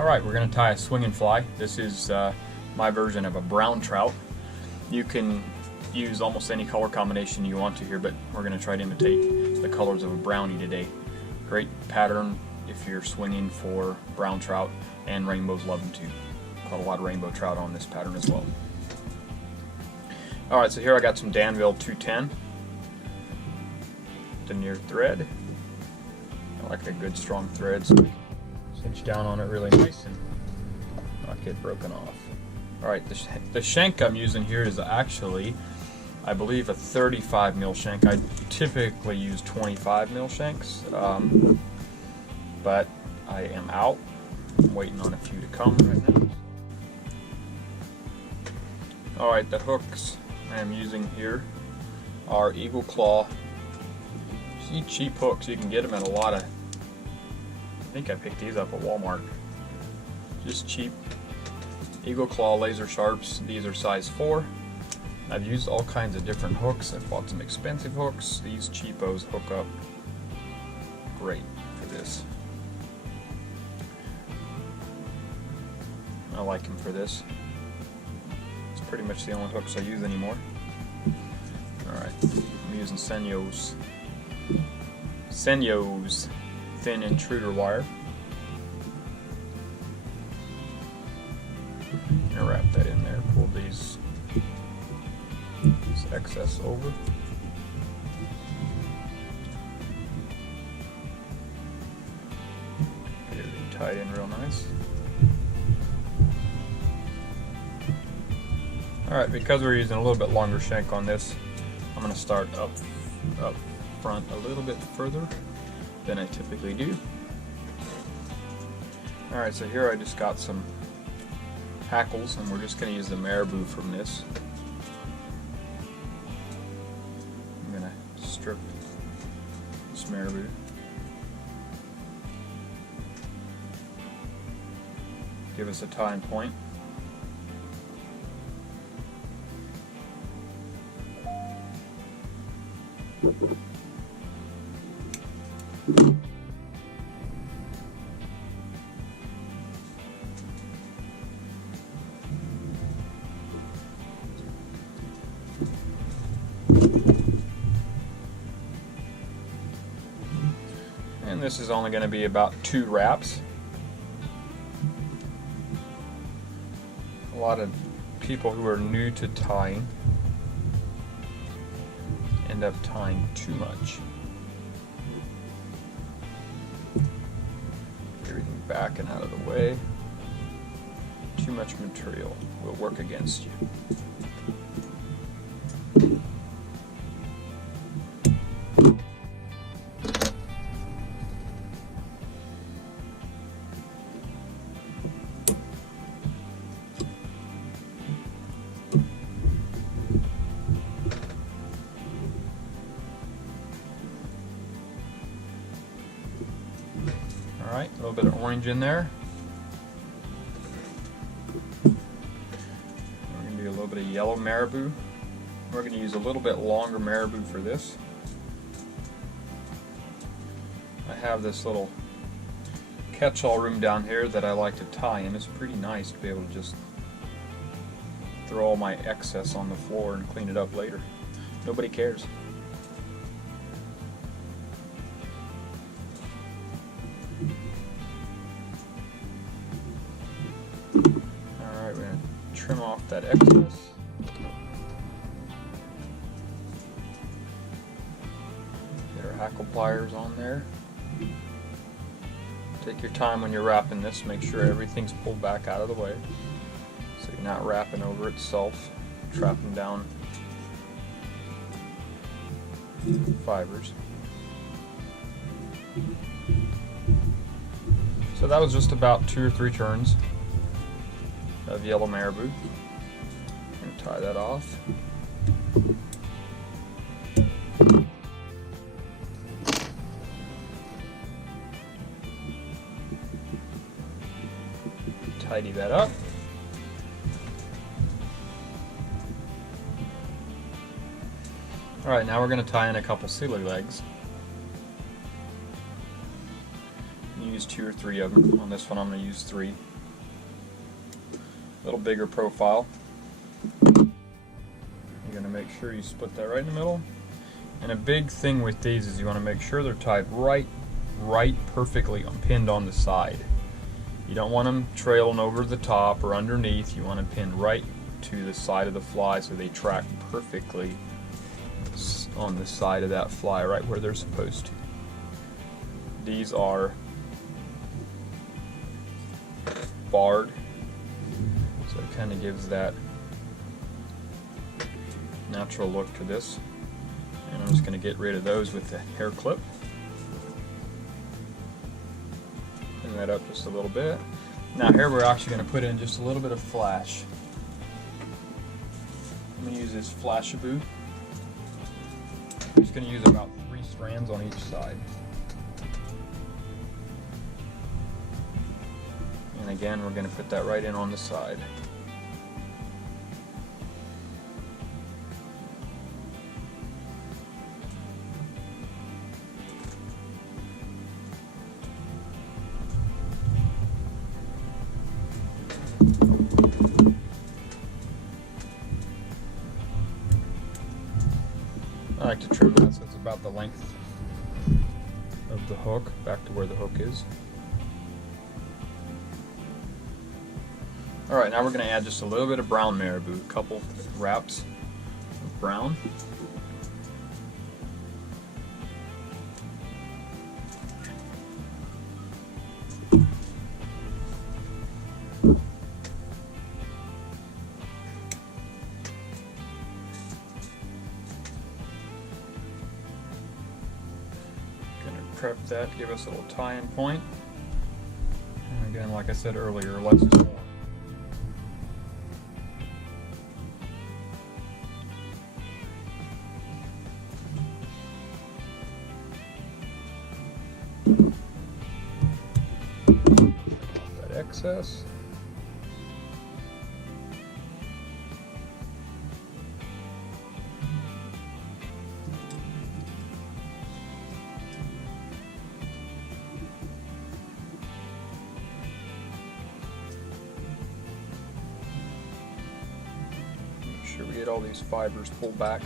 Alright, we're going to tie a swinging fly. This is my version of a brown trout. You can use almost any color combination you want to here, but we're going to try to imitate the colors of a brownie today. Great pattern if you're swinging for brown trout, and rainbows love them too. Caught a lot of rainbow trout on this pattern as well. Alright, so here I got some Danville 210 denier thread. I like a good strong thread, so cinch down on it really nice and not get broken off. Alright, the shank I'm using here is actually, I believe, a 35 mil shank. I typically use 25 mil shanks, but I am out. I'm waiting on a few to come right now. Alright, the hooks I am using here are Eagle Claw. See, cheap hooks. You can get them at a lot of, I think I picked these up at Walmart. Just cheap Eagle Claw laser sharps. These are size 4. I've used all kinds of different hooks. I've bought some expensive hooks. These cheapos hook up great for this. I like them for this. It's pretty much the only hooks I use anymore. Alright, I'm using Senyo's thin Intruder wire. I'm gonna wrap that in there, pull this excess over. Get everything tied in real nice. Alright, because we're using a little bit longer shank on this, I'm going to start up front a little bit further than I typically do. Alright, so here I just got some hackles, and we're just going to use the Marabou from this. I'm going to strip this Marabou. Give us a tying point. And this is only going to be about 2 wraps. A lot of people who are new to tying end up tying too much. Everything back and out of the way. Too much material will work against you. Alright, a little bit of orange in there. We're going to do a little bit of yellow Marabou. We're going to use a little bit longer Marabou for this. I have this little catch-all room down here that I like to tie in. It's pretty nice to be able to just throw all my excess on the floor and clean it up later. Nobody cares. Alright, we're going to trim off that excess. Get our hackle pliers on there. Take your time when you're wrapping this, make sure everything's pulled back out of the way so you're not wrapping over itself, trapping down fibers. So that was just about 2 or 3 turns of yellow Marabou. I'm going to tie that off. Tidy that up. Alright, now we're going to tie in a couple silly legs. use 2 or 3 of them. On this one I'm going to use 3. A little bigger profile. You're going to make sure you split that right in the middle. And a big thing with these is you want to make sure they're tied right perfectly pinned on the side. You don't want them trailing over the top or underneath. You want to pin right to the side of the fly so they track perfectly on the side of that fly, right where they're supposed to. These are barred, so it kind of gives that natural look to this. And I'm just going to get rid of those with the hair clip. Pin that up just a little bit. Now here we're actually going to put in just a little bit of flash. I'm going to use this Flashabou. I'm just going to use about 3 strands on each side. And again, we're going to put that right in on the side. I like to trim that so it's about the length of the hook, back to where the hook is. Alright, now we're going to add just a little bit of brown marabou, a couple wraps of brown. Prep that, give us a little tie-in point. And again, like I said earlier, less is more. That excess. We get all these fibers pulled back.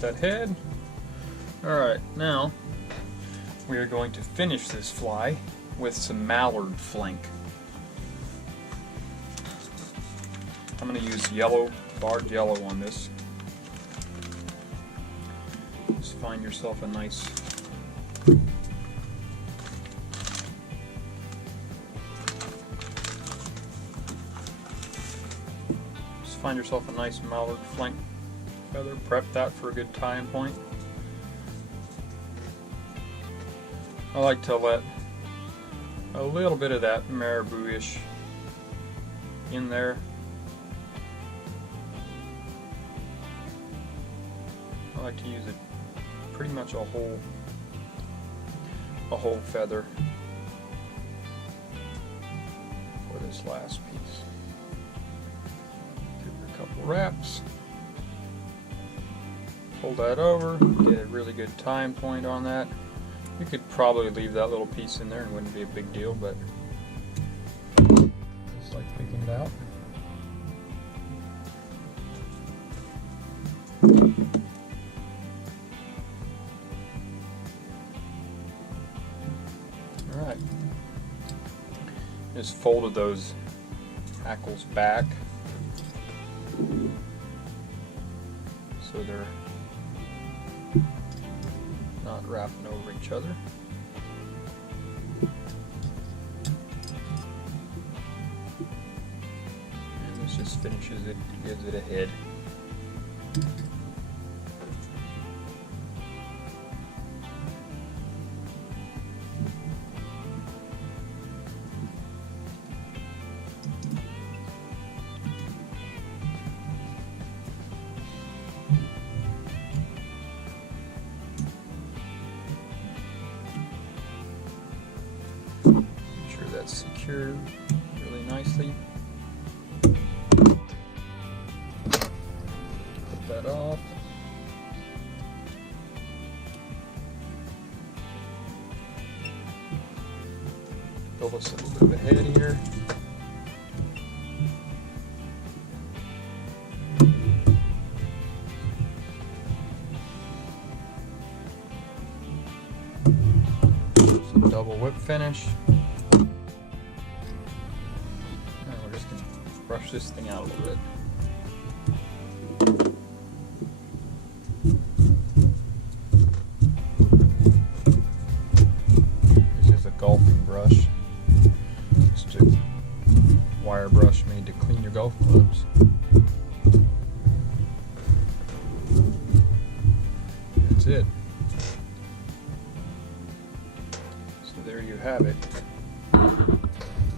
That head. Alright, now we are going to finish this fly with some Mallard Flank. I'm going to use yellow, barred yellow on this. Just find yourself a nice Mallard Flank feather. Prep that for a good tie-in point. I like to let a little bit of that marabou-ish in there. I like to use it pretty much a whole feather for this last piece. Give it a couple wraps. Pull that over, get a really good tie-in point on that. You could probably leave that little piece in there and it wouldn't be a big deal, but just like picking it out. Alright. Just folded those hackles back so they're not wrapping over each other. And this just finishes it, gives it a head. here really nicely. Put that off. Build us a little bit of a head here. Some double whip finish. And we're just going to brush this thing out a little bit. This is a golfing brush. Just a wire brush made to clean your golf clubs. That's it. So there you have it.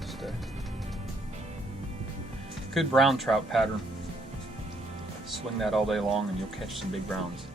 Just a good brown trout pattern. Swing that all day long and you'll catch some big browns.